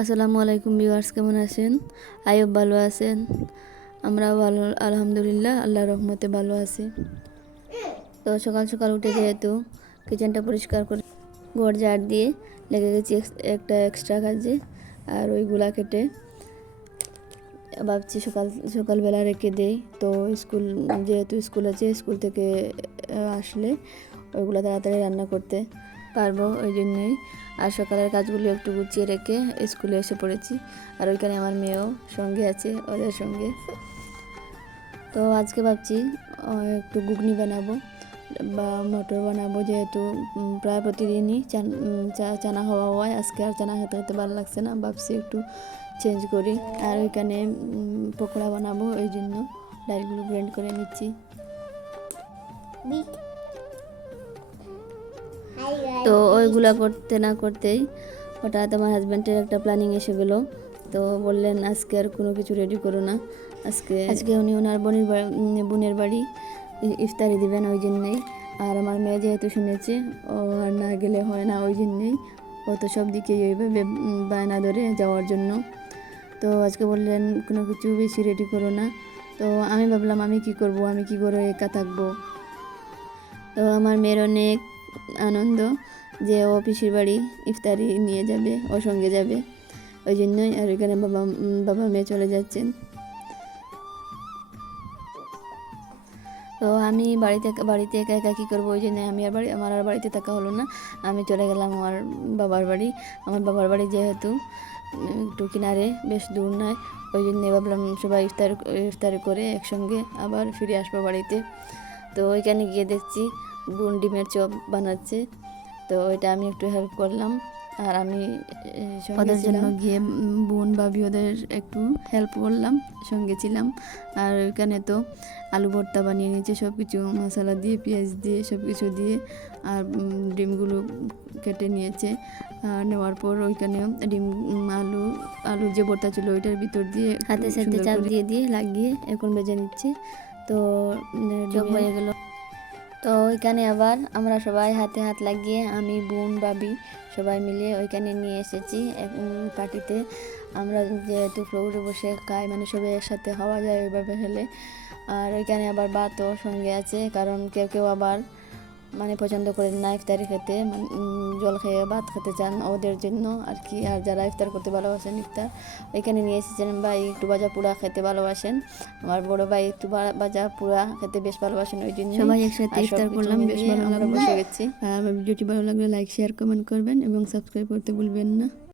আসসালামু আলাইকুম ভিউয়ার্স, কেমন আছেন? আয়ব ভালো আছেন? আমরা ভালো, আলহামদুলিল্লাহ আল্লাহ রহমতে ভালো আছি। তো সকাল সকাল উঠে যেহেতু কিচেনটা পরিষ্কার করে ঘর ঝাড় দিয়ে লেগে গেছি একটা এক্সট্রা কাজে, আর ওইগুলা কেটে ভাবছি সকাল, সকালবেলা রেখে দেই। তো স্কুল, যেহেতু স্কুল আছে, স্কুল থেকে আসলে ওইগুলো তাড়াতাড়ি রান্না করতে পারব ওই জন্যই আর সকালের কাজগুলো একটু গুছিয়ে রেখে স্কুলে এসে পড়েছি। আর ওইখানে আমার মেয়েও সঙ্গে আছে, ওদের সঙ্গে। তো আজকে ভাবছি একটু ঘুগনি বানাবো, বা মটর বানাবো যেহেতু প্রায় প্রতিদিনই চান- চানা হওয়া হয়। আজকে আর চানা খেতে খেতে ভালো লাগছে না, ভাবছি একটু চেঞ্জ করি। আর ওইখানে পকোড়া বানাবো ওই জন্য ডালগুলো গ্রাইন্ড করে নিচ্ছি। তো ওইগুলা করতে না করতেই হঠাৎ আমার হাজব্যান্ডের একটা প্ল্যানিং এসে গেলো। তো বললেন আজকে আর কোনো কিছু রেডি করো না। আজকে আজকে উনি ওনার বোনের বাড়ি বোনের বাড়ি ইফতারি দিবেন ওই জন্যই। আর আমার মেয়ে যেহেতু শুনেছে ও আর না গেলে হয় না ওই জন্যই। ও তো সব দিকেই ওইভাবে উম, বায়না ধরে যাওয়ার জন্য। তো আজকে বললেন কোনো কিছু বেশি রেডি করো না। তো আমি ভাবলাম আমি কি করব? আমি কি করে একা থাকব? তো আমার মেয়ের অনেক আনন্দ যে ও পিসির বাড়ি ইফতারি নিয়ে যাবে, ও সঙ্গে যাবে। ওই জন্যই আর এখানে বাবা বাবা মেয়ে চলে যাচ্ছেন। তো আমি বাড়িতে বাড়িতে একা একা কী করব? ওই জন্য আমি আর বাড়ি, আমার আর বাড়িতে থাকা হলো না। আমি চলে গেলাম আমার বাবার বাড়ি। আমার বাবার বাড়ি যেহেতু, একটু কিনারে, বেশ দূর নয়। ওই জন্য ভাবলাম সবাই ইফতার, ইফতারি করে একসঙ্গে আবার ফিরে আসব বাড়িতে। তো ওইখানে গিয়ে দেখছি বোন ডিমের চপ বানাচ্ছে। তো ওইটা আমি একটু হেল্প করলাম। আর আমি সঙ্গে ওদের জন্য ছিলাম। গিয়ে বোন ভাবি ওদের একটু হেল্প করলাম সঙ্গে ছিলাম। আর ওইখানে তো আলু ভর্তা বানিয়ে নিয়েছে সব কিছু মশলা দিয়ে পেঁয়াজ দিয়ে সব কিছু দিয়ে। আর ডিমগুলো কেটে নিয়েছে। আর নেওয়ার পর ওইখানে ডিম আলু আলুর যে ভর্তা ছিল ওইটার ভিতর দিয়ে হাতে সাথে চাপ দিয়ে দিয়ে লাগিয়ে এখন বেজে নিচ্ছে। তো হয়ে গেল। তো ওইখানে আবার আমরা সবাই হাতে হাত লাগিয়ে আমি, বোন বাবি সবাই মিলে ওইখানে নিয়ে এসেছি। পার্টিতে আমরা যেহেতু ফ্লোরে বসে খাই মানে সবাই একসাথে হওয়া যায় ওইভাবে খেলে আর ওইখানে আবার ভাতও সঙ্গে আছে, কারণ কেউ কেউ আবার মানে পছন্দ করেন না ইফতারি খেতে মানে, জল খেয়ে ভাত খেতে চান ওদের জন্য আর কি। আর যারা ইফতার করতে ভালোবাসেন ইফতার এখানে নিয়ে এসেছেন ভাই একটু ভাজা পুরা খেতে ভালোবাসেন। আমার বড় ভাই একটু ভাজা পুরা খেতে বেশ ভালোবাসেন ওই জন্য সবাই একসাথে ইফতার করলাম বেশ ভালো লাগল। বসে গেছি। ভিডিওটি ভালো লাগলে লাইক শেয়ার কমেন্ট করবেন এবং সাবস্ক্রাইব করতে ভুলবেন না।